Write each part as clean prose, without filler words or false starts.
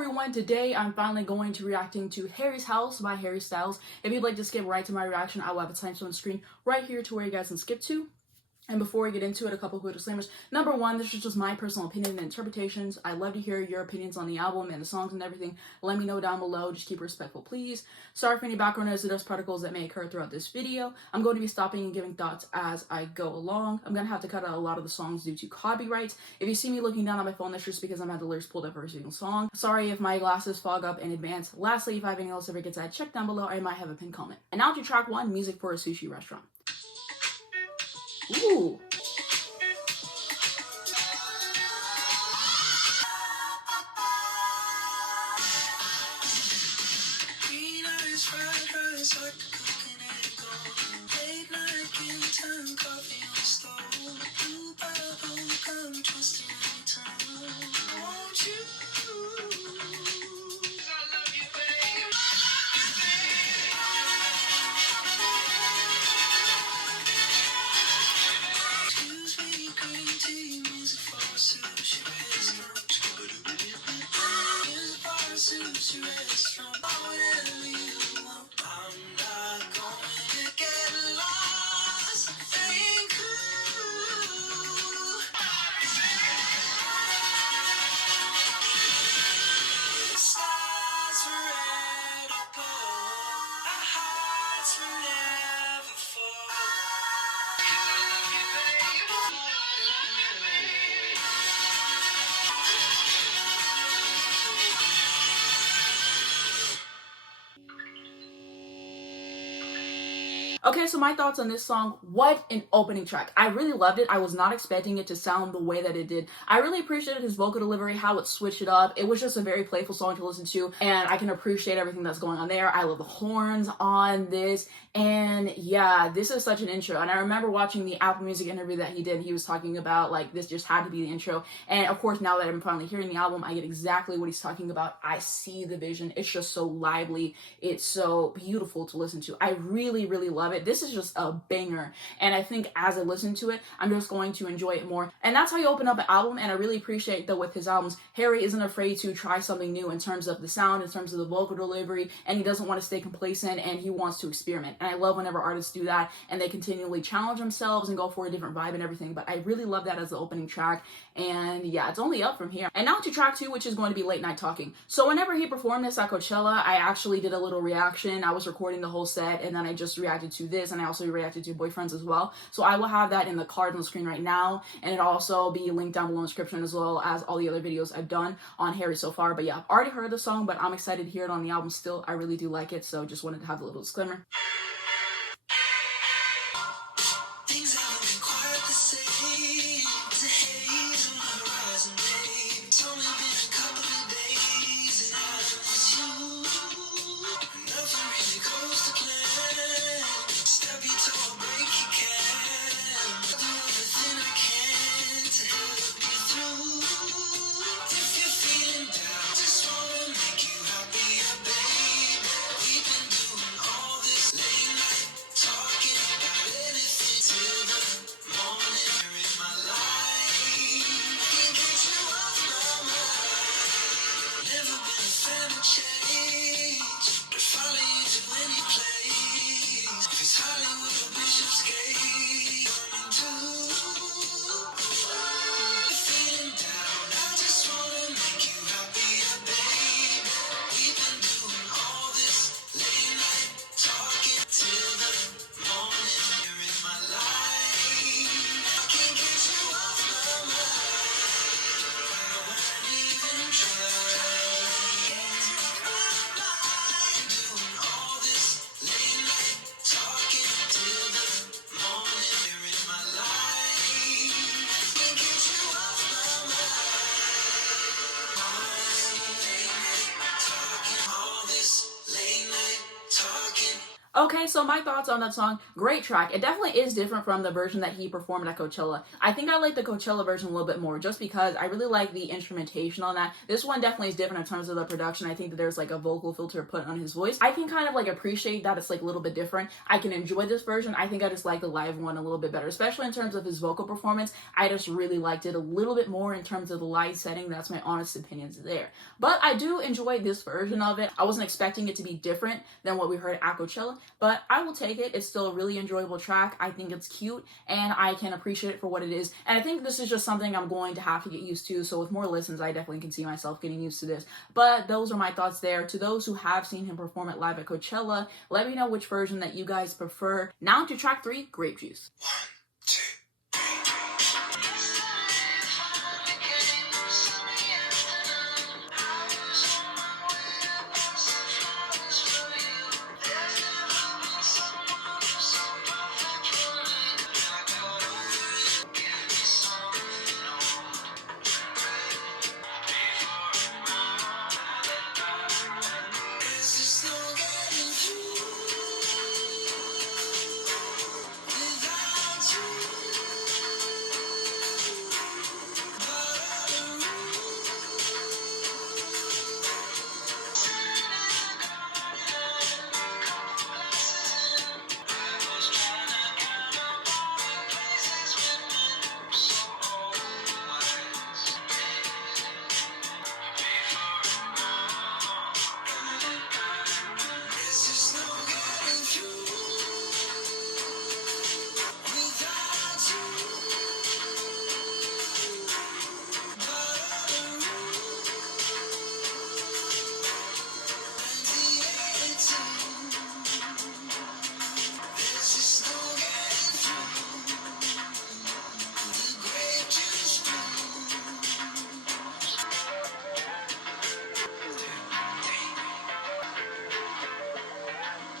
everyone, today I'm finally going to reacting to Harry's House by Harry Styles. If you'd like to skip right to my reaction, I will have a timestamp on the screen right here to where you guys can skip to. And before we get into it, a couple of quick disclaimers. Number one, this is just my personal opinion and interpretations. I'd love to hear your opinions on the album and the songs and everything. Let me know down below. Just keep it respectful, please. Sorry for any background noise or dust particles that may occur throughout this video. I'm going to be stopping and giving thoughts as I go along. I'm going to have to cut out a lot of the songs due to copyright. If you see me looking down at my phone, that's just because I'm at the lyrics pulled up for every single song. Sorry if my glasses fog up in advance. Lastly, if I have any else ever gets added, check down below. I might have a pinned comment. And now to track one, music for a sushi restaurant. Ooh. Sushi restaurant, whatever you want. I'm not going to get lost. Ain't cool. Stars forever above. Our hearts will never fall. 'Cause I love you, babe. Okay, so my thoughts on this song. What an opening track. I really loved it. I was not expecting it to sound the way that it did. I really appreciated his vocal delivery, how it switched it up. It was just a very playful song to listen to, and I can appreciate everything that's going on there. I love the horns on this, and yeah, this is such an intro. And I remember watching the Apple Music interview that he did. He was talking about, like, this just had to be the intro. And of course, now that I'm finally hearing the album, I get exactly what he's talking about. I see the vision. It's just so lively. It's so beautiful to listen to. I really, really love it. This is just a banger, and I think as I listen to it, I'm just going to enjoy it more. And that's how you open up an album. And I really appreciate that with his albums, Harry isn't afraid to try something new in terms of the sound, in terms of the vocal delivery, and he doesn't want to stay complacent, and he wants to experiment. And I love whenever artists do that and they continually challenge themselves and go for a different vibe and everything. But I really love that as the opening track, and yeah, it's only up from here. And now to track two, which is going to be Late Night Talking. So whenever he performed this at Coachella, I actually did a little reaction. I was recording the whole set, and then I just reacted to this, and I also reacted to Boyfriends as well. So I will have that in the card on the screen right now, and it'll also be linked down below in the description, as well as all the other videos I've done on Harry so far. But yeah, I've already heard the song, but I'm excited to hear it on the album still. I really do like it, so just wanted to have a little disclaimer. Things haven't been quite the same. There's a haze on the horizon, babe. It's only been a couple of days, and I miss you. Nothing really goes to plan. Step you to a break, you can. I'll do everything I can to help you through. If you're feeling down, just wanna make you happier, babe. We've been doing all this late night talking about anything till the morning. You're in my life, can't get you off my mind. Never been a fan of change, but follow you to any place. If it's Hollywood or Bishopsgate, coming to. You're feeling down, I just wanna make you happier, babe. We've been doing all this late night talking till the morning. You're in my life, I can't get you off my mind. I won't even try. Okay, so my thoughts on that song, great track. It definitely is different from the version that he performed at Coachella. I think I like the Coachella version a little bit more just because I really like the instrumentation on that. This one definitely is different in terms of the production. I think that there's like a vocal filter put on his voice. I can kind of like appreciate that it's like a little bit different. I can enjoy this version. I think I just like the live one a little bit better, especially in terms of his vocal performance. I just really liked it a little bit more in terms of the live setting. That's my honest opinions there. But I do enjoy this version of it. I wasn't expecting it to be different than what we heard at Coachella, but I will take it. It's still a really enjoyable track. I think it's cute and I can appreciate it for what it is. And I think this is just something I'm going to have to get used to. So with more listens, I definitely can see myself getting used to this. But those are my thoughts there. To those who have seen him perform it live at Coachella, let me know which version that you guys prefer. Now to track 3, Grapejuice.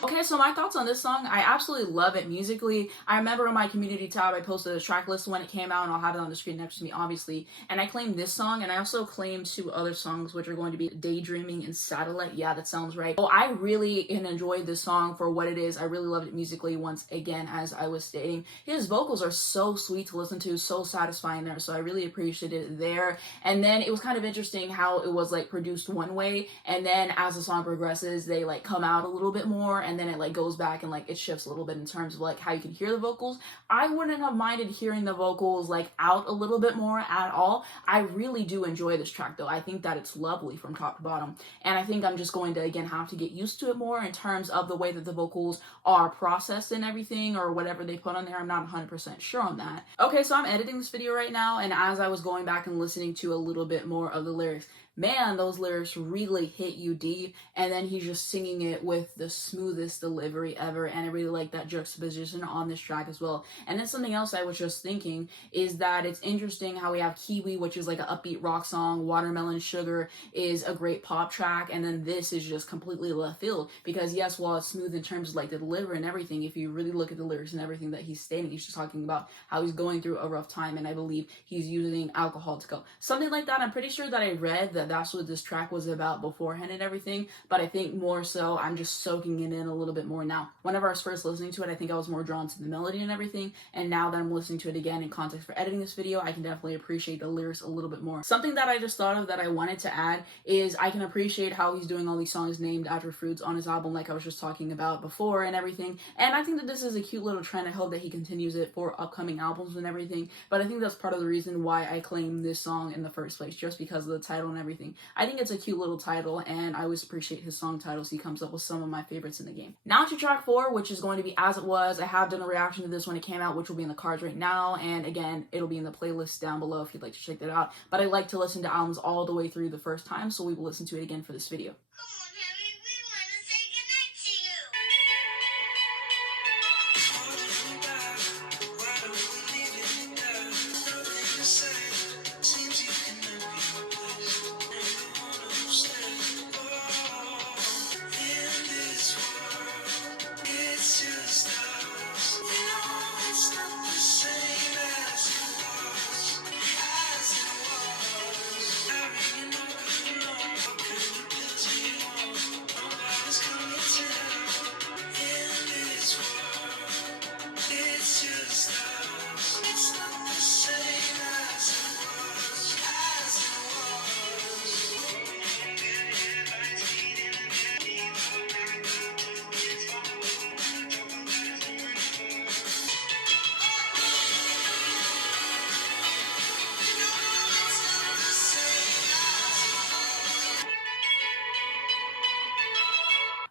Okay, so my thoughts on this song, I absolutely love it musically. I remember on my community tab, I posted a track list when it came out, and I'll have it on the screen next to me, obviously. And I claimed this song, and I also claimed 2 other songs, which are going to be Daydreaming and Satellite. Yeah, that sounds right. Well, I really enjoyed this song for what it is. I really loved it musically, once again, as I was stating. His vocals are so sweet to listen to, so satisfying there, so I really appreciated it there. And then it was kind of interesting how it was like produced one way, and then as the song progresses, they like come out a little bit more, and then it like goes back and like it shifts a little bit in terms of like how you can hear the vocals. I wouldn't have minded hearing the vocals like out a little bit more at all. I really do enjoy this track though. I think that it's lovely from top to bottom, and I think I'm just going to again have to get used to it more in terms of the way that the vocals are processed and everything, or whatever they put on there. I'm not 100% sure on that. Okay, so I'm editing this video right now, and as I was going back and listening to a little bit more of the lyrics, man, those lyrics really hit you deep, and then he's just singing it with the smoothest delivery ever, and I really like that juxtaposition on this track as well. And then something else I was just thinking is that it's interesting how we have Kiwi, which is like an upbeat rock song, Watermelon Sugar is a great pop track, and then this is just completely left field, because yes, while it's smooth in terms of like the delivery and everything, if you really look at the lyrics and everything that he's stating, he's just talking about how he's going through a rough time, and I believe he's using alcohol to go. Something like that. I'm pretty sure that I read that that's what this track was about beforehand and everything, but I think more so I'm just soaking it in a little bit more now. Whenever I was first listening to it, I think I was more drawn to the melody and everything, and now that I'm listening to it again in context for editing this video, I can definitely appreciate the lyrics a little bit more. Something that I just thought of that I wanted to add is I can appreciate how he's doing all these songs named after fruits on his album, like I was just talking about before and everything, and I think that this is a cute little trend. I hope that he continues it for upcoming albums and everything, but I think that's part of the reason why I claimed this song in the first place, just because of the title and everything. I think it's a cute little title, and I always appreciate his song titles. He comes up with some of my favorites in the game. Now to track 4, which is going to be As It Was. I have done a reaction to this when it came out, which will be in the cards right now, and again, it'll be in the playlist down below if you'd like to check that out. But I like to listen to albums all the way through the first time, so we will listen to it again for this video.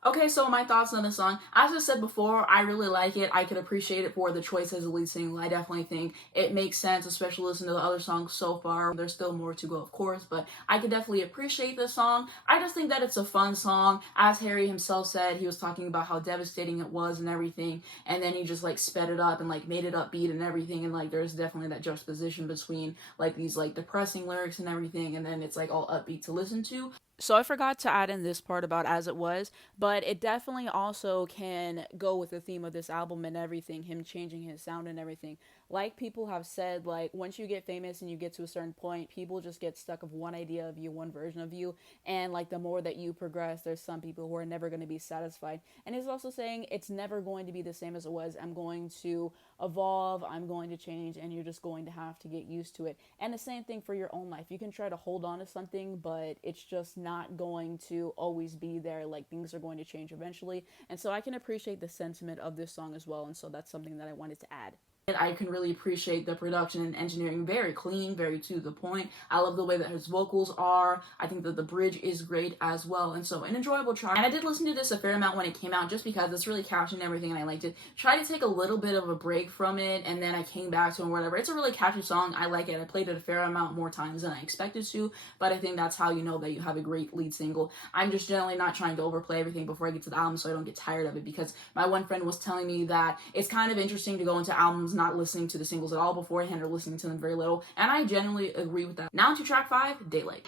Okay, so my thoughts on the song. As I said before, I really like it. I could appreciate it for the choice as a lead single. I definitely think it makes sense, especially listening to the other songs so far. There's still more to go, of course, but I could definitely appreciate this song. I just think that it's a fun song. As Harry himself said, he was talking about how devastating it was and everything, and then he just like sped it up and like made it upbeat and everything, and like there's definitely that juxtaposition between like these like depressing lyrics and everything, and then it's like all upbeat to listen to. So I forgot to add in this part about as it was, but it definitely also can go with the theme of this album and everything, him changing his sound and everything. Like people have said, like once you get famous and you get to a certain point, people just get stuck of one idea of you, one version of you, and like the more that you progress, there's some people who are never going to be satisfied. And he's also saying it's never going to be the same as it was. I'm going to evolve, I'm going to change, and you're just going to have to get used to it. And the same thing for your own life. You can try to hold on to something, but it's just not going to always be there. Like things are going to change eventually. And so I can appreciate the sentiment of this song as well. And so that's something that I wanted to add. I can really appreciate the production and engineering. Very clean, very to the point. I love the way that his vocals are. I think that the bridge is great as well. And so an enjoyable track. And I did listen to this a fair amount when it came out just because it's really catchy and everything and I liked it. Tried to take a little bit of a break from it and then I came back to it or whatever. It's a really catchy song. I like it. I played it a fair amount more times than I expected to, but I think that's how you know that you have a great lead single. I'm just generally not trying to overplay everything before I get to the album so I don't get tired of it, because my one friend was telling me that it's kind of interesting to go into albums not listening to the singles at all beforehand or listening to them very little, and I genuinely agree with that. Now to track 5, Daylight.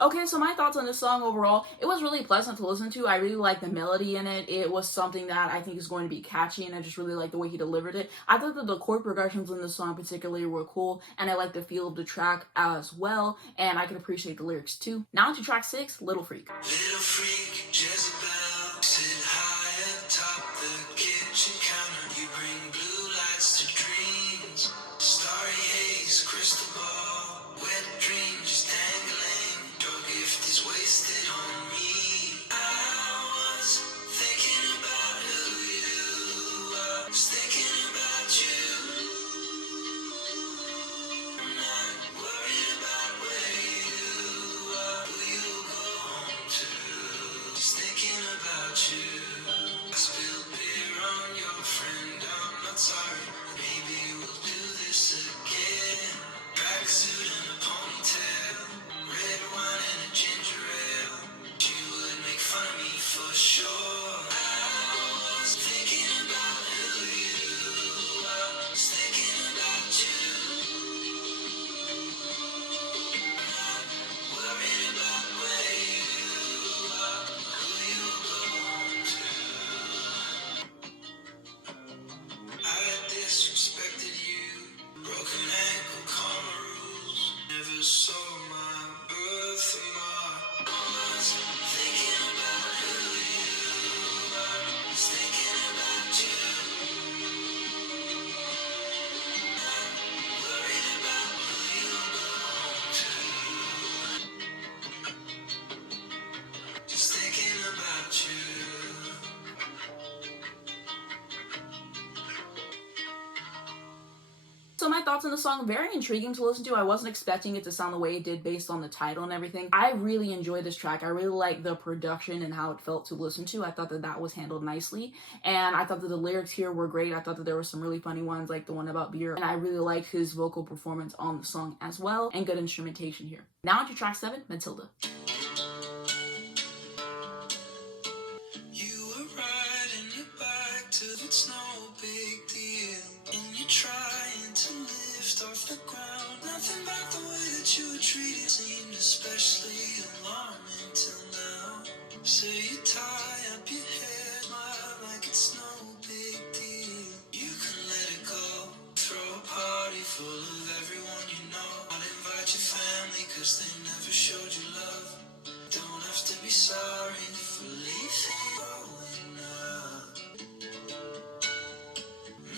Okay, so my thoughts on this song overall, it was really pleasant to listen to. I really like the melody in it. It was something that I think is going to be catchy, and I just really like the way he delivered it. I thought that the chord progressions in this song particularly were cool, and I like the feel of the track as well, and I can appreciate the lyrics too. Now to track 6, Little Freak. Little freak, Jezebel, sit high atop the kitchen counter. You bring blue lights to dreams, starry haze, crystal ball, wet dreams just dangling. Your gift is wasted on me. I was thinking about who you are, was thinking about you. I'm not worried about where you are, who you go home to. Just thinking so my thoughts on the song, very intriguing to listen to. I wasn't expecting it to sound the way it did based on the title and everything. I really enjoyed this track. I really liked the production and how it felt to listen to. I thought that that was handled nicely, and I thought that the lyrics here were great. I thought that there were some really funny ones, like the one about beer, and I really liked his vocal performance on the song as well, and good instrumentation here. Now on to track 7, Matilda. You were riding your bike till it's no big deal, and you're trying to lift off the ground. Nothing about the way that you were treated seemed especially alarming till now. So you tie up your hair, smile like it's no big deal. You can let it go, throw a party full of everyone you know. I'll invite your family cause they never showed you love. Don't have to be sorry for leaving. Growing up,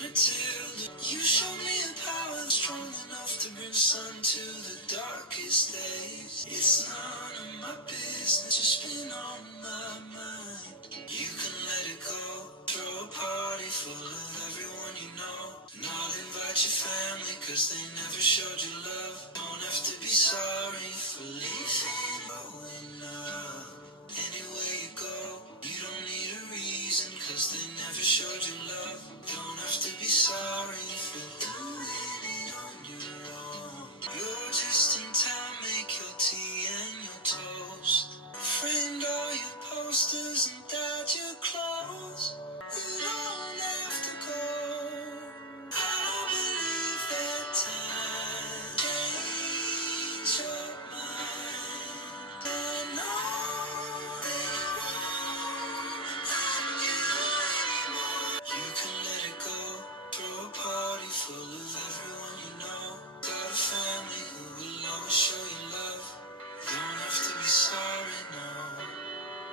Matilda, you showed me a power that's strong enough to bring sun to the darkest days. It's none of my business, just been on my mind. You can let it go, throw a party full of everyone you know. And I'll invite your family cause they never showed you love. Don't have to be sorry for leaving. Growing up, anywhere you go, you don't need a reason cause they never showed you love. Don't have to be sorry for doing it on your own. You're just in time, make your tea and your toast. Framed all your posters and dyed your clothes. You don't have to go. I don't believe that time changed your mind. I know that it won't hurt you anymore. You can let it go, throw a party full of everyone you know. Got a family who will always show you love. Don't have to be sorry, no.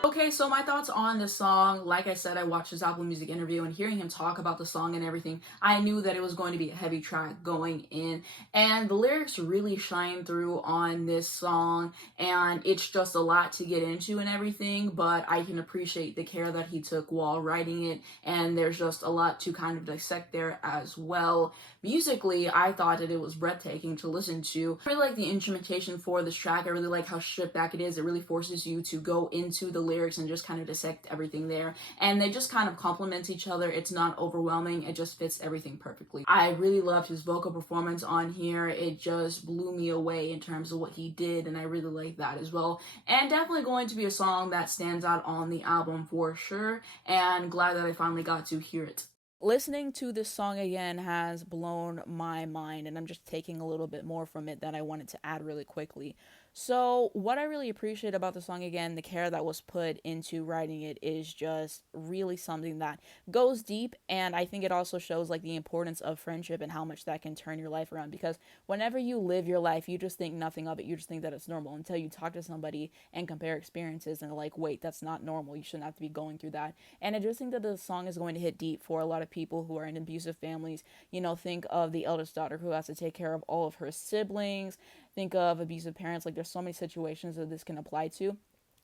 Okay, so my thoughts on this song, like I said, I watched his Apple Music interview, and hearing him talk about the song and everything, I knew that it was going to be a heavy track going in, and the lyrics really shine through on this song, and it's just a lot to get into and everything, but I can appreciate the care that he took while writing it, and there's just a lot to kind of dissect there as well. Musically, I thought that it was breathtaking to listen to. I really like the instrumentation for this track. I really like how stripped back it is. It really forces you to go into the lyrics and just kind of dissect everything there, and they just kind of complement each other. It's not overwhelming, it just fits everything perfectly. I really loved his vocal performance on here. It just blew me away in terms of what he did, and I really like that as well, and definitely going to be a song that stands out on the album for sure, and glad that I finally got to hear it. Listening to this song again has blown my mind, and I'm just taking a little bit more from it that I wanted to add really quickly. So, what I really appreciate about the song again, the care that was put into writing it is just really something that goes deep, and I think it also shows like the importance of friendship and how much that can turn your life around, because whenever you live your life, you just think nothing of it. You just think that it's normal until you talk to somebody and compare experiences and like, wait, that's not normal. You shouldn't have to be going through that. And I just think that the song is going to hit deep for a lot of people who are in abusive families. You know, think of the eldest daughter who has to take care of all of her siblings. Think of abusive parents. Like, there's so many situations that this can apply to.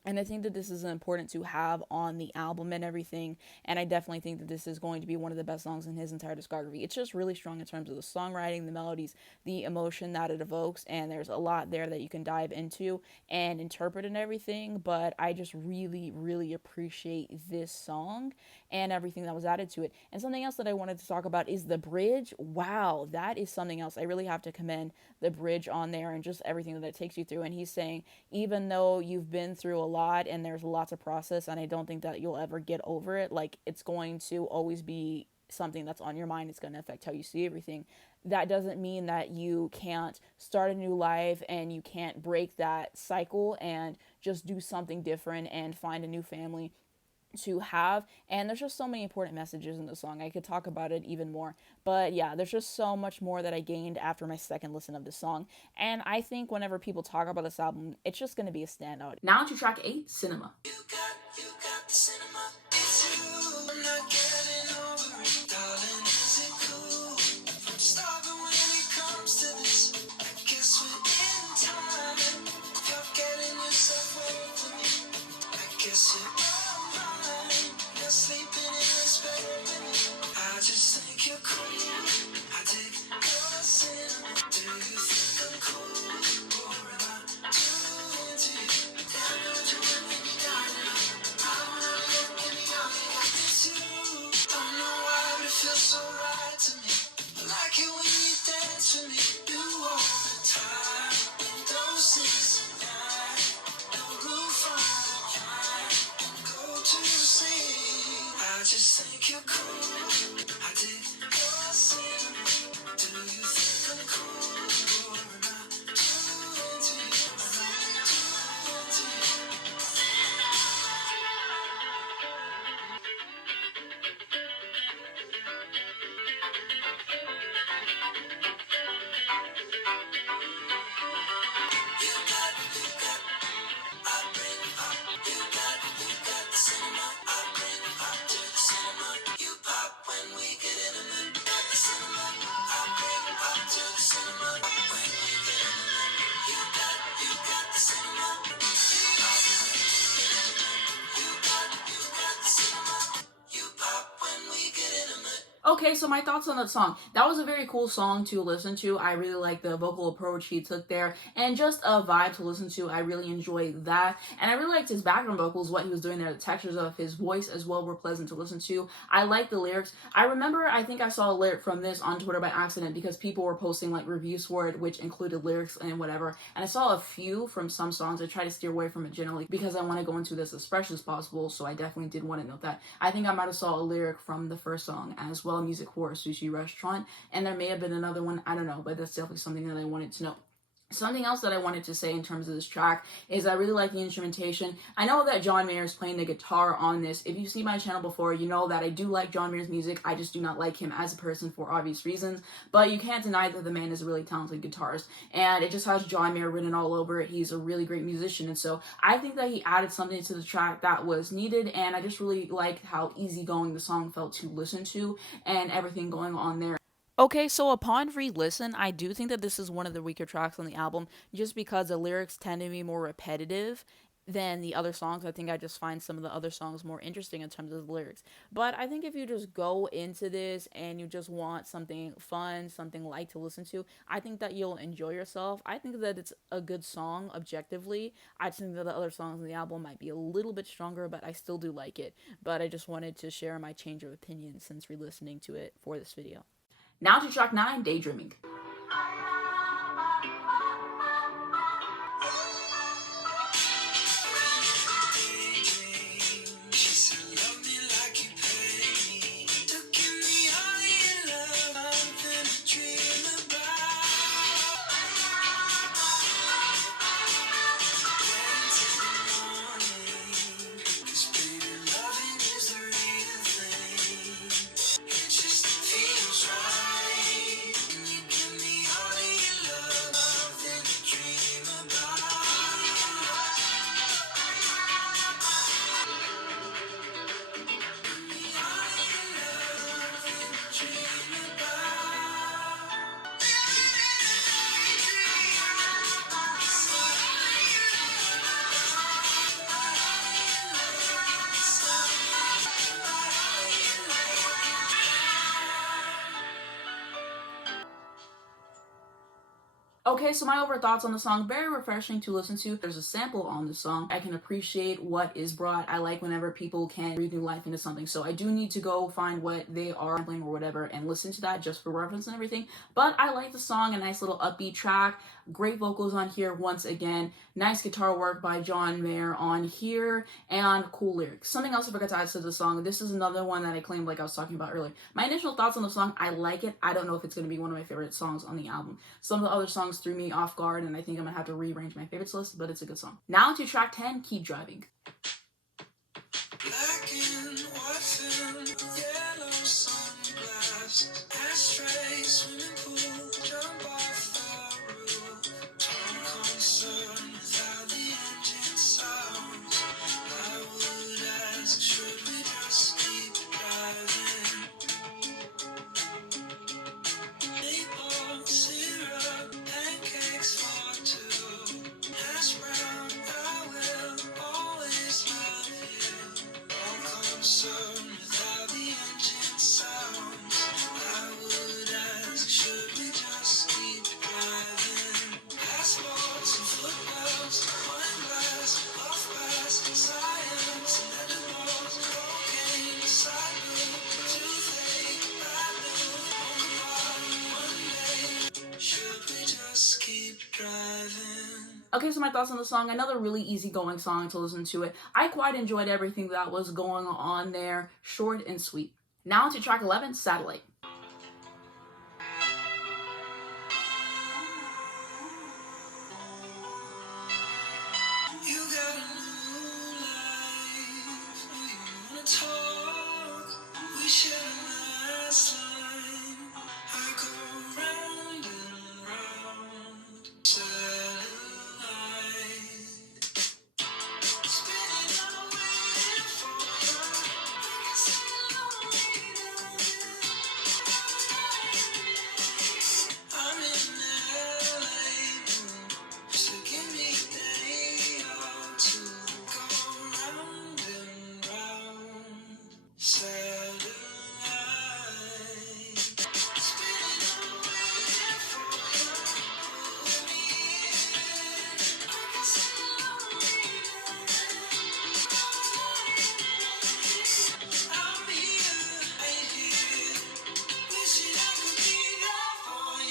And I think that this is important to have on the album and everything. And I definitely think that this is going to be one of the best songs in his entire discography. It's just really strong in terms of the songwriting, the melodies, the emotion that it evokes. And there's a lot there that you can dive into and interpret and everything. But I just really, really appreciate this song and everything that was added to it. And something else that I wanted to talk about is the bridge. Wow, that is something else. I really have to commend the bridge on there and just everything that it takes you through. And he's saying, even though you've been through a lot and there's lots of process, and I don't think that you'll ever get over it, like, it's going to always be something that's on your mind. It's going to affect how you see everything. That doesn't mean that you can't start a new life and you can't break that cycle and just do something different and find a new family to have. And there's just so many important messages in the song. I could talk about it even more, but yeah, there's just so much more that I gained after my second listen of this song, and I think whenever people talk about this album, it's just going to be a standout. Now to track 8, Cinema. You got the cinema. It's you. I'm not getting over it, darling. Is it cool? I'm starving when it comes to this. I guess we're in time. You're getting yourself over me. I guess you're all mine. You're sleeping in this bed with me. I just think you're cool. I dig your like it when you dance with me, do all the time. Doses of night, no roof on the kind. Go to sleep. I just think you're cool. I dig your sin. Do you think I'm cool or am I too into you? Am I too into you? You got, I bring pop. You got the cinema. I bring pop to the cinema. You pop when we get intimate. Got the cinema. I bring pop to the cinema. When we get intimate. You got the cinema. You pop when we get intimate. You got the cinema. You pop when we get intimate. Okay, so my thoughts on that song. That was a very cool song to listen to. I really like the vocal approach he took there, and just a vibe to listen to. I really enjoyed that, and I really liked his background vocals, what he was doing there. The textures of his voice as well were pleasant to listen to. I like the lyrics. I remember, I think I saw a lyric from this on Twitter by accident because people were posting like reviews for it, which included lyrics and whatever, and I saw a few from some songs. I try to steer away from it generally because I want to go into this as fresh as possible, so I definitely did want to note that. I think I might have saw a lyric from the first song as well, music for a sushi restaurant, and there may have been another one, I don't know, but that's definitely something that I wanted to know. Something else that I wanted to say in terms of this track is I really like the instrumentation. I know that John Mayer is playing the guitar on this. If you've seen my channel before, you know that I do like John Mayer's music. I just do not like him as a person for obvious reasons, but you can't deny that the man is a really talented guitarist, and it just has John Mayer written all over it. He's a really great musician, and so I think that he added something to the track that was needed, and I just really liked how easygoing the song felt to listen to and everything going on there. Okay, so upon re-listen, I do think that this is one of the weaker tracks on the album, just because the lyrics tend to be more repetitive than the other songs. I think I just find some of the other songs more interesting in terms of the lyrics. But I think if you just go into this and you just want something fun, something light to listen to, I think that you'll enjoy yourself. I think that it's a good song objectively. I just think that the other songs on the album might be a little bit stronger, but I still do like it. But I just wanted to share my change of opinion since re-listening to it for this video. Now to track 9, Daydreaming. Okay, so my overall thoughts on the song, very refreshing to listen to. There's a sample on the song. I can appreciate what is brought. I like whenever people can breathe new life into something. So I do need to go find what they are sampling or whatever and listen to that just for reference and everything. But I like the song, a nice little upbeat track. Great vocals on here once again. Nice guitar work by John Mayer on here, and cool lyrics. Something else I forgot to add to the song. This is another one that I claimed like I was talking about earlier. My initial thoughts on the song, I like it. I don't know if it's going to be one of my favorite songs on the album. Some of the other songs threw me off guard, and I think I'm going to have to rearrange my favorites list, but it's a good song. Now to track 10, Keep Driving. Black and white film, yellow sunglasses, ashtray, swimming pool, jump off the roof. Don't concern without the engine sounds. I would ask, should we just keep driving? Maple syrup, pancakes for two. Hash brown, I will always love. Okay, so my thoughts on the song. Another really easygoing song to listen to it. I quite enjoyed everything that was going on there. Short and sweet. Now to track 11, Satellite. You got a new life. Do you wanna talk? We share a last line. I go round and round. Satellite. Spinning out waiting for you. I can see lonely. I'm in LA. So give me a day or two. Go round and round. Satellite. Spinning away for you. Pull me in. I can see I'm here, right here. Wishing I could be there for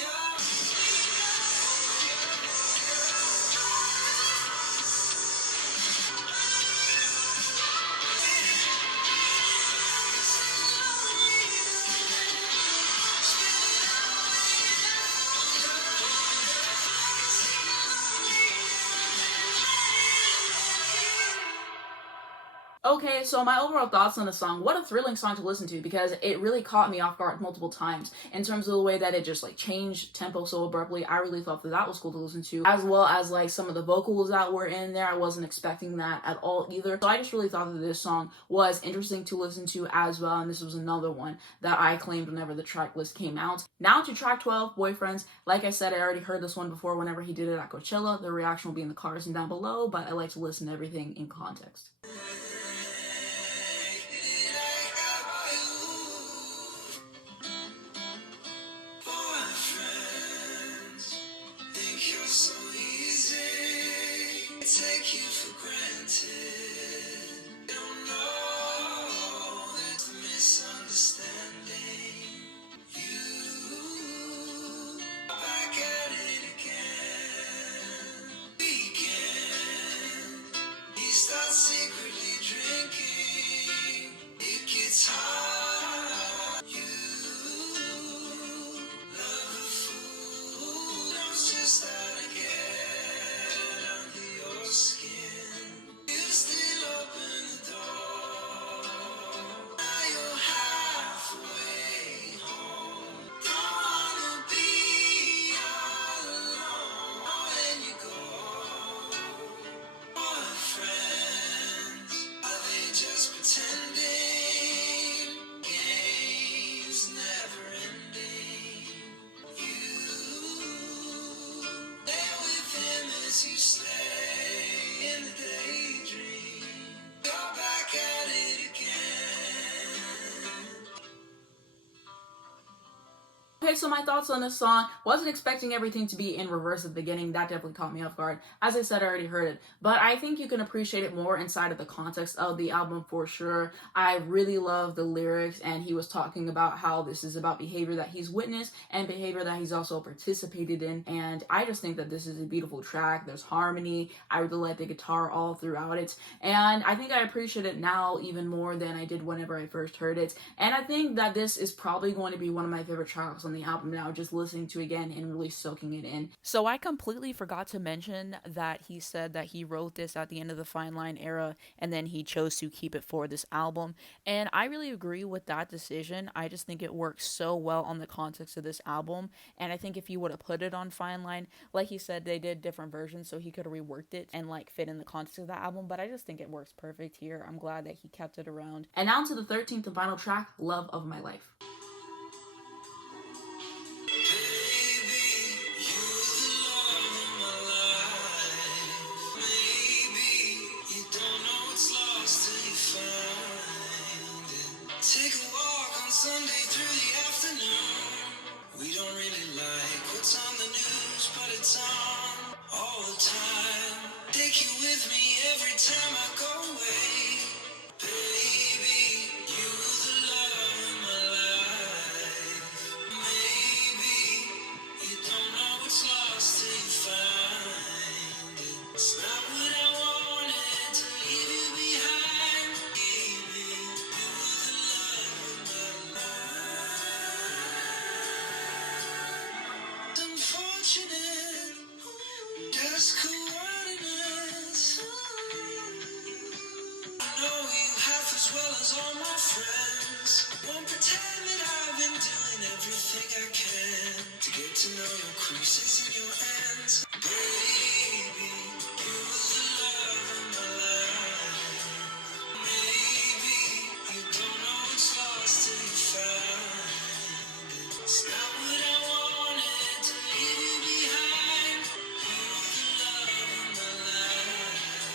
Okay, so my overall thoughts on the song. What a thrilling song to listen to because it really caught me off guard multiple times in terms of the way that it just like changed tempo so abruptly. I really thought that that was cool to listen to, as well as like some of the vocals that were in there. I wasn't expecting that at all either. So I just really thought that this song was interesting to listen to as well, and this was another one that I claimed whenever the track list came out. Now to track 12, Boyfriends. Like I said, I already heard this one before whenever he did it at Coachella. The reaction will be in the cards and down below, but I like to listen to everything in context. Think you're so easy. I take you for granted. Don't know there's a misunderstanding. You back at it again. Weekend. He starts secretly drinking. It gets hard. You love a fool. Knows just how to get under your skin. You still open the door. Now you're halfway home. Don't wanna be alone when you go. Boyfriends, are they just pretending? Games never ending. You lay with him as you slay in the daydream. You're back at it again. Okay, so my thoughts on this song. Wasn't expecting everything to be in reverse at the beginning. That definitely caught me off guard. As I said, I already heard it. But I think you can appreciate it more inside of the context of the album for sure. I really love the lyrics, and he was talking about how this is about behavior that he's witnessed and behavior that he's also participated in. And I just think that this is a beautiful track. There's harmony. I really like the guitar all throughout it. And I think I appreciate it now even more than I did whenever I first heard it. And I think that this is probably going to be one of my favorite tracks on the album now, just listening to it again and really soaking it in. So I completely forgot to mention that he said that he wrote this at the end of the Fine Line era and then he chose to keep it for this album. And I really agree with that decision. I just think it works so well on the context of this album. And I think if you would have put it on Fine Line, like he said, they did different versions so he could have reworked it and like fit in the context of that album. But I just think it works perfect here. I'm glad that he kept it around. And now to the 13th and final track, Love of My Life. Take a walk on Sunday through the afternoon. We don't really like what's on the news, but it's on all the time. Take you with me every time I go away. Baby, you the love in my life. coordinates. I know you half as well as all my friends. Won't pretend that I've been doing everything I can to get to know your creases and your ends. Baby, you were the love of my life. Maybe you don't know it's lost till you find it. It's not what I wanted to leave you behind. You were the love of my life.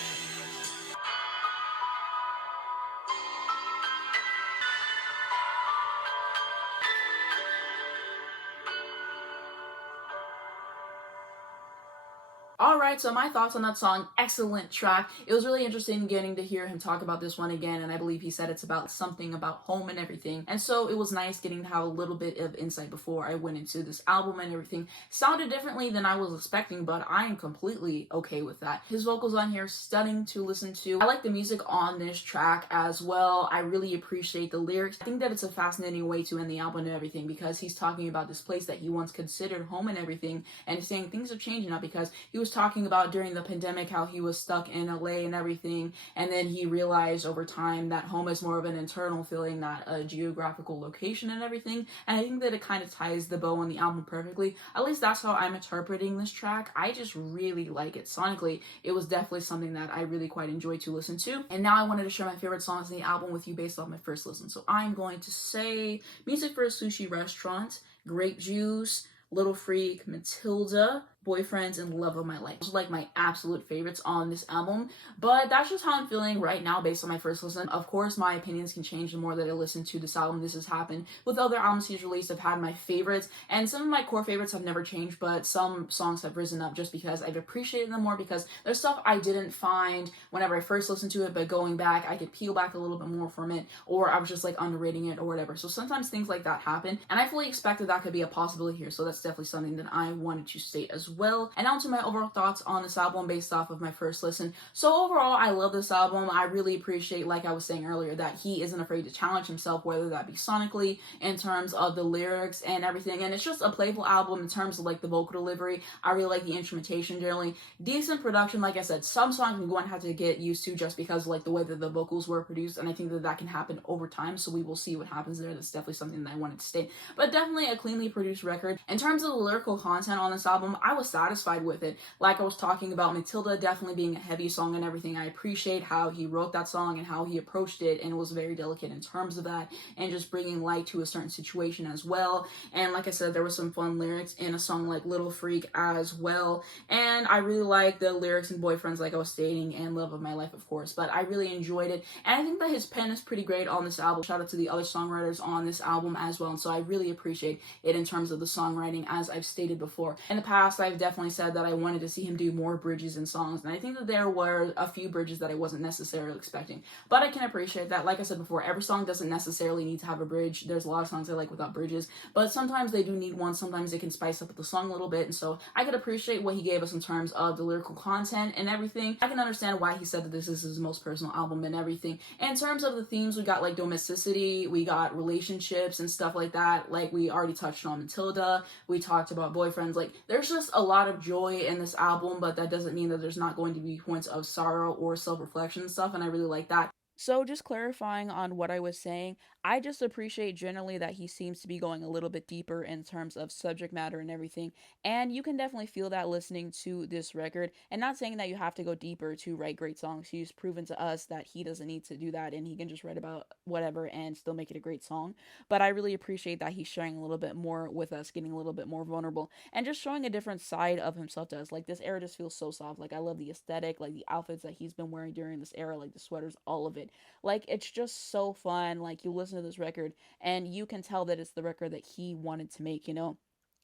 Alright, so my thoughts on that song, excellent track. It was really interesting getting to hear him talk about this one again, and I believe he said it's about something about home and everything. And so it was nice getting to have a little bit of insight before I went into this album and everything. Sounded differently than I was expecting, but I am completely okay with that. His vocals on here, stunning to listen to. I like the music on this track as well. I really appreciate the lyrics. I think that it's a fascinating way to end the album and everything, because he's talking about this place that he once considered home and everything, and he's saying things are changing now, because he was talking about during the pandemic how he was stuck in LA and everything, and then he realized over time that home is more of an internal feeling, not a geographical location and everything. And I think that it kind of ties the bow on the album perfectly. At least that's how I'm interpreting this track. I just really like it sonically. It was definitely something that I really quite enjoyed to listen to. And now I wanted to share my favorite songs in the album with you based off my first listen. So I'm going to say Music for a Sushi Restaurant, Grapejuice, Little Freak, Matilda, Boyfriends, and Love of My Life. Those are like my absolute favorites on this album, but that's just how I'm feeling right now based on my first listen. Of course, my opinions can change the more that I listen to this album. This has happened with other albums he's released. I've had my favorites, and some of my core favorites have never changed, but some songs have risen up just because I've appreciated them more, because there's stuff I didn't find whenever I first listened to it, but going back, I could peel back a little bit more from it, or I was just like underrating it or whatever. So sometimes things like that happen, and I fully expected that could be a possibility here, so that's definitely something that I wanted to state as well. And now to my overall thoughts on this album based off of my first listen. So overall, I love this album. I really appreciate, like I was saying earlier, that he isn't afraid to challenge himself, whether that be sonically, in terms of the lyrics and everything. And it's just a playful album in terms of like the vocal delivery. I really like the instrumentation generally. Decent production, like I said. Some songs I'm going to have to get used to just because of like the way that the vocals were produced, and I think that that can happen over time, so we will see what happens there. That's definitely something that I wanted to state. But definitely a cleanly produced record. In terms of the lyrical content on this album, I was satisfied with it. Like I was talking about Matilda definitely being a heavy song and everything. I appreciate how he wrote that song and how he approached it, and it was very delicate in terms of that, and just bringing light to a certain situation as well. And like I said, there was some fun lyrics in a song like Little Freak as well. And I really like the lyrics in Boyfriends, like I was stating, and Love of My Life, of course. But I really enjoyed it, and I think that his pen is pretty great on this album. Shout out to the other songwriters on this album as well. And so I really appreciate it in terms of the songwriting, as I've stated before. In the past, I've definitely said that I wanted to see him do more bridges and songs, and I think that there were a few bridges that I wasn't necessarily expecting. But I can appreciate that. Like I said before, every song doesn't necessarily need to have a bridge. There's a lot of songs I like without bridges, but sometimes they do need one. Sometimes they can spice up the song a little bit, and so I could appreciate what he gave us in terms of the lyrical content and everything. I can understand why he said that this is his most personal album and everything. And in terms of the themes, we got like domesticity, we got relationships and stuff like that. Like we already touched on Matilda, we talked about Boyfriends. Like there's just a lot of joy in this album, but that doesn't mean that there's not going to be points of sorrow or self-reflection and stuff, and I really like that. So, just clarifying on what I was saying, I just appreciate generally that he seems to be going a little bit deeper in terms of subject matter and everything. And you can definitely feel that listening to this record. And not saying that you have to go deeper to write great songs. He's proven to us that he doesn't need to do that, and he can just write about whatever and still make it a great song. But I really appreciate that he's sharing a little bit more with us, getting a little bit more vulnerable, and just showing a different side of himself to us. Like, this era just feels so soft. Like, I love the aesthetic, like the outfits that he's been wearing during this era, like the sweaters, all of it. Like, it's just so fun. Like, you listen to this record and you can tell that it's the record that he wanted to make, you know?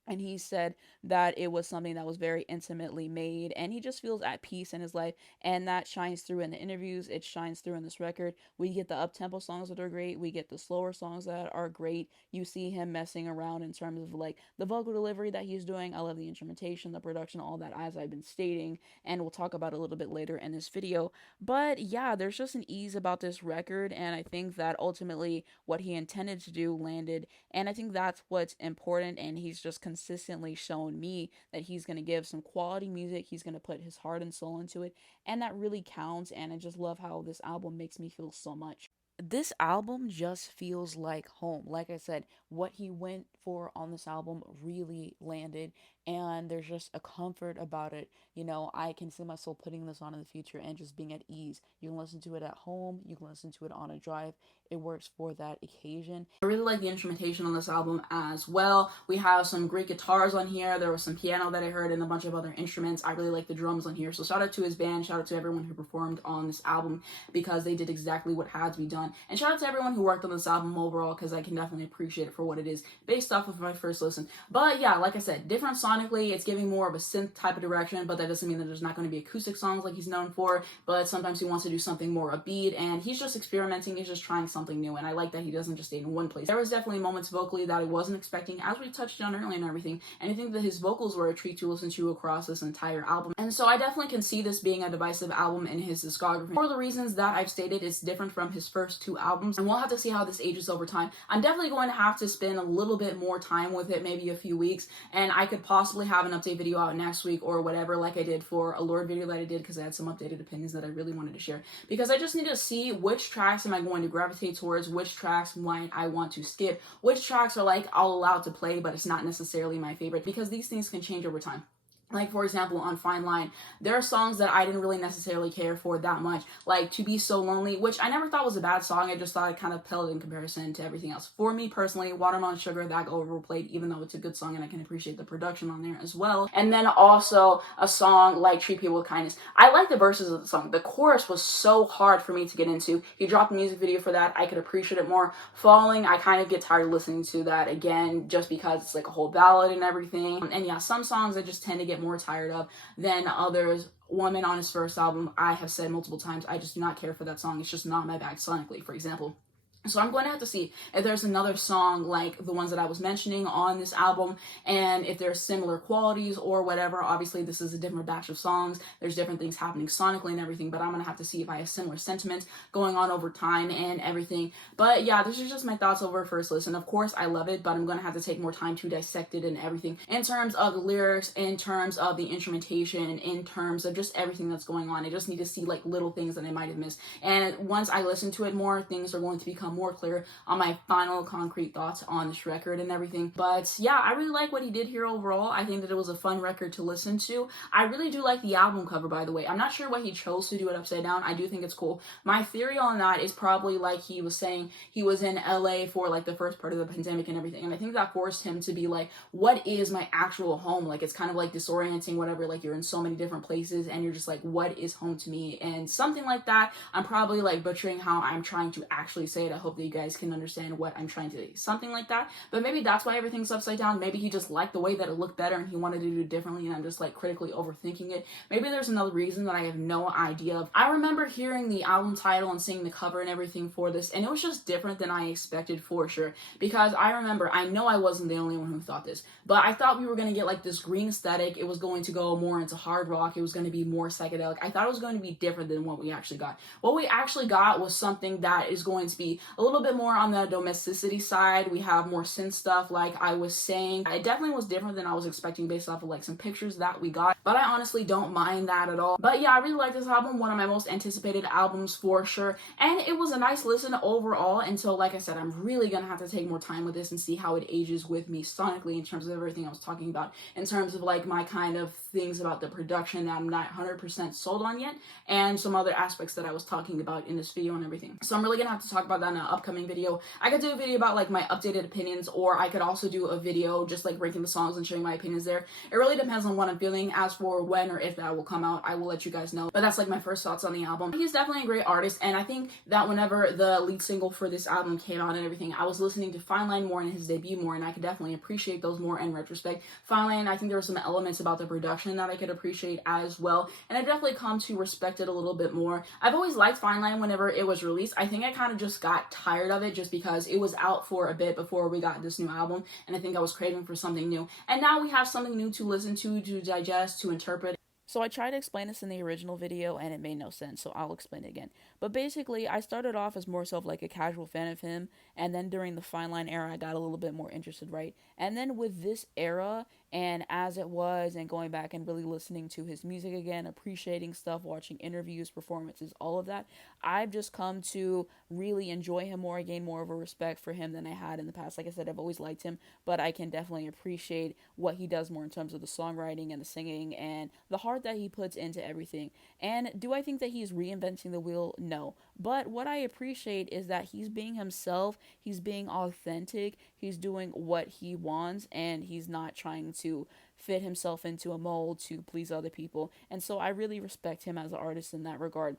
And he said that it was something that was very intimately made, and he just feels at peace in his life, and that shines through in the interviews. It shines through in this record. We get the up-tempo songs that are great, we get the slower songs that are great. You see him messing around in terms of like the vocal delivery that he's doing. I love the instrumentation, the production, all that, as I've been stating, and we'll talk about it a little bit later in this video. But yeah, there's just an ease about this record, and I think that ultimately what he intended to do landed, and I think that's what's important. And he's just consistently shown me that he's going to give some quality music, he's going to put his heart and soul into it, and that really counts. And I just love how this album makes me feel so much. This album just feels like home. Like I said, what he went for on this album really landed, and there's just a comfort about it. You know, I can see myself putting this on in the future and just being at ease. You can listen to it at home, you can listen to it on a drive. It works for that occasion. I really like the instrumentation on this album as well. We have some great guitars on here. There was some piano that I heard and a bunch of other instruments. I really like the drums on here. So shout out to his band. Shout out to everyone who performed on this album because they did exactly what had to be done. And shout out to everyone who worked on this album overall because I can definitely appreciate it for what it is based off of my first listen. But yeah, like I said, different sonically. It's giving more of a synth type of direction, but that doesn't mean that there's not going to be acoustic songs like he's known for. But sometimes he wants to do something more upbeat and he's just experimenting. He's just trying something new. And I like that he doesn't just stay in one place. There was definitely moments vocally that I wasn't expecting, as we touched on earlier and everything. And I think that his vocals were a treat to listen to across this entire album. And so I definitely can see this being a divisive album in his discography. For the reasons that I've stated, it's different from his first two albums. And we'll have to see how this ages over time. I'm definitely going to have to spend a little bit more time with it, maybe a few weeks. And I could possibly have an update video out next week or whatever, like I did for a Lord video that I did, because I had some updated opinions that I really wanted to share. Because I just need to see which tracks am I going to gravitate towards, which tracks might I want to skip, which tracks are like I'll allow to play but it's not necessarily my favorite, because these things can change over time. Like, for example, on Fine Line, there are songs that I didn't really necessarily care for that much, like To Be So Lonely, which I never thought was a bad song. I just thought it kind of paled in comparison to everything else. For me personally, Watermelon Sugar, that got overplayed, even though it's a good song and I can appreciate the production on there as well. And then also a song like Treat People With Kindness. I like the verses of the song. The chorus was so hard for me to get into. He dropped a music video for that. I could appreciate it more. Falling, I kind of get tired of listening to that again, just because it's like a whole ballad and everything. And yeah, some songs I just tend to get more tired of than others. Woman on his first album, I have said multiple times, I just do not care for that song. It's just not my bag sonically, for example. So I'm going to have to see if there's another song like the ones that I was mentioning on this album, and if there's similar qualities or whatever. Obviously, this is a different batch of songs. There's different things happening sonically and everything, but I'm going to have to see if I have similar sentiments going on over time and everything. But yeah, this is just my thoughts over first listen. Of course, I love it, but I'm going to have to take more time to dissect it and everything in terms of the lyrics, in terms of the instrumentation, in terms of just everything that's going on. I just need to see like little things that I might have missed. And once I listen to it more, things are going to become more clear on my final concrete thoughts on this record and everything. But yeah, I really like what he did here overall. I think that it was a fun record to listen to. I really do like the album cover, by the way. I'm not sure why he chose to do it upside down. I do think it's cool. My theory on that is probably like he was saying he was in LA for like the first part of the pandemic and everything. And I think that forced him to be like, what is my actual home? Like, it's kind of like disorienting, whatever. Like, you're in so many different places and you're just like, what is home to me? And something like that. I'm probably like butchering how I'm trying to actually say it. I hope that you guys can understand what I'm trying to say. Something like that. But maybe that's why everything's upside down. Maybe he just liked the way that it looked better and he wanted to do it differently, and I'm just like critically overthinking it. Maybe there's another reason that I have no idea of. I remember hearing the album title and seeing the cover and everything for this, and it was just different than I expected for sure. Because I remember, I know I wasn't the only one who thought this, but I thought we were going to get like this green aesthetic. It was going to go more into hard rock. It was going to be more psychedelic. I thought it was going to be different than what we actually got. What we actually got was something that is going to be a little bit more on the domesticity side. We have more synth stuff, like I was saying. It definitely was different than I was expecting based off of like some pictures that we got, but I honestly don't mind that at all. But yeah, I really like this album. One of my most anticipated albums for sure, and it was a nice listen overall until, like I said, I'm really gonna have to take more time with this and see how it ages with me sonically in terms of everything I was talking about, in terms of like my kind of things about the production that I'm not 100% sold on yet, and some other aspects that I was talking about in this video and everything. So I'm really gonna have to talk about that in an upcoming video. I could do a video about like my updated opinions, or I could also do a video just like ranking the songs and sharing my opinions there. It really depends on what I'm feeling. As for when or if that will come out, I will let you guys know. But that's like my first thoughts on the album. He's definitely a great artist, and I think that whenever the lead single for this album came out and everything, I was listening to Fine Line more and his debut more, and I could definitely appreciate those more in retrospect. Fine Line, I think there were some elements about the production that I could appreciate as well, and I definitely come to respect it a little bit more. I've always liked Fine Line whenever it was released. I think I kind of just got tired of it just because it was out for a bit before we got this new album, and I think I was craving for something new. And now we have something new to listen to digest, to interpret. So I tried to explain this in the original video and it made no sense, so I'll explain it again. But basically, I started off as more so of like a casual fan of him, and then during the Fine Line era, I got a little bit more interested, right? And then with this era, and as it was, and going back and really listening to his music again, appreciating stuff, watching interviews, performances, all of that, I've just come to really enjoy him more, gain more of a respect for him than I had in the past. Like I said, I've always liked him, but I can definitely appreciate what he does more in terms of the songwriting and the singing and the heart that he puts into everything. And do I think that he's reinventing the wheel? No. But what I appreciate is that he's being himself, he's being authentic, he's doing what he wants, and he's not trying to fit himself into a mold to please other people. And so I really respect him as an artist in that regard.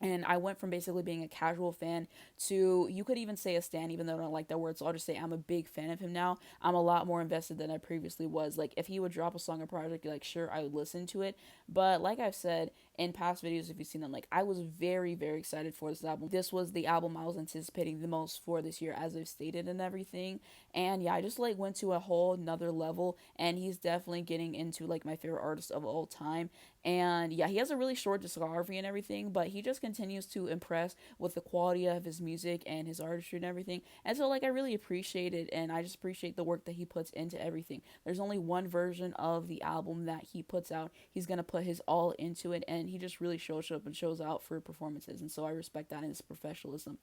And I went from basically being a casual fan to, you could even say a stan, even though I don't like that word. So I'll just say I'm a big fan of him now. I'm a lot more invested than I previously was. Like, if he would drop a song or project, like, sure, I would listen to it. But like I've said in past videos, if you've seen them, like, I was very, very excited for this album. This was the album I was anticipating the most for this year, as I've stated and everything. And yeah, I just, like, went to a whole another level. And he's definitely getting into, like, my favorite artist of all time. And yeah, he has a really short discography and everything, but he just continues to impress with the quality of his music and his artistry and everything. And so, like, I really appreciate it, and I just appreciate the work that he puts into everything. There's only one version of the album that he puts out. He's gonna put his all into it, and he just really shows up and shows out for performances. And so I respect that in his professionalism.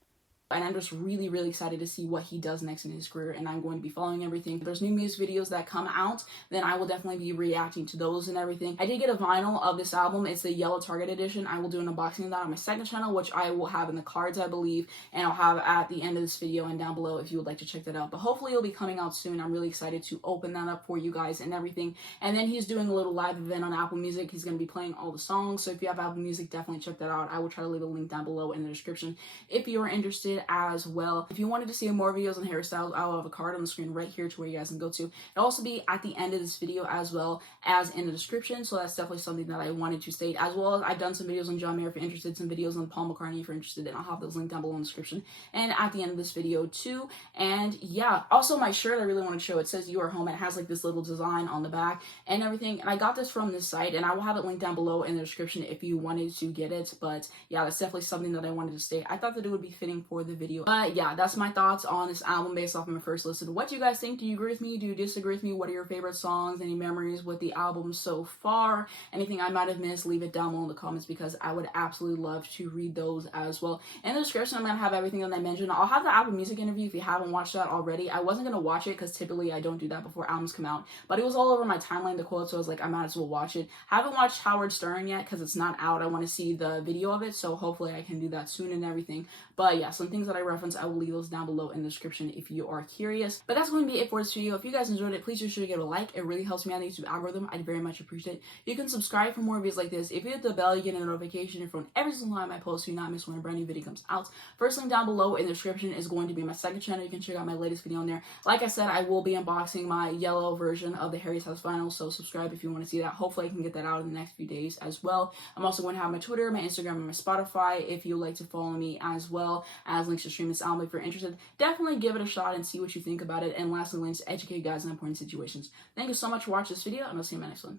And I'm just really, really excited to see what he does next in his career, and I'm going to be following everything. If there's new music videos that come out, then I will definitely be reacting to those and everything. I did get a vinyl of this album. It's the Yellow Target edition. I will do an unboxing of that on my second channel, which I will have in the cards, I believe, and I'll have at the end of this video and down below if you would like to check that out. But hopefully it'll be coming out soon. I'm really excited to open that up for you guys and everything. And then he's doing a little live event on Apple Music. He's going to be playing all the songs, so if you have Apple Music, definitely check that out. I will try to leave a link down below in the description if you are interested as well. If you wanted to see more videos on hairstyles, I will have a card on the screen right here to where you guys can go to. It'll also be at the end of this video as well as in the description, so that's definitely something that I wanted to state. As well as I've done some videos on John Mayer if you're interested, some videos on Paul McCartney if you're interested, and I'll have those linked down below in the description and at the end of this video too. And yeah, also my shirt I really want to show. It says "You Are Home." It has like this little design on the back and everything, and I got this from this site, and I will have it linked down below in the description if you wanted to get it. But yeah, that's definitely something that I wanted to state. I thought that it would be fitting for the video. But yeah, that's my thoughts on this album based off of my first listen. What do you guys think? Do you agree with me? Do you disagree with me? What are your favorite songs? Any memories with the album so far? Anything I might have missed? Leave it down below in the comments because I would absolutely love to read those as well. In the description, I'm going to have everything that I mentioned. I'll have the Apple Music interview if you haven't watched that already. I wasn't going to watch it because typically I don't do that before albums come out, but it was all over my timeline, the quote, so I was like, I might as well watch it. Haven't watched Howard Stern yet because it's not out. I want to see the video of it, so hopefully I can do that soon and everything. But yeah, some things that I reference, I will leave those down below in the description if you are curious. But that's going to be it for this video. If you guys enjoyed it, please be sure to give it a like. It really helps me out in the YouTube algorithm. I'd very much appreciate it. You can subscribe for more videos like this. If you hit the bell, you get a notification from every single time I post so you not miss when a brand new video comes out. First link down below in the description is going to be my second channel. You can check out my latest video on there. Like I said, I will be unboxing my yellow version of the Harry's House vinyl, so subscribe if you want to see that. Hopefully I can get that out in the next few days as well. I'm also going to have my Twitter, my Instagram, and my Spotify if you would like to follow me, as well as links to stream this album if you're interested. Definitely give it a shot and see what you think about it. And lastly, links to educate you guys in important situations. Thank you so much for watching this video, and I'll see you in my next one.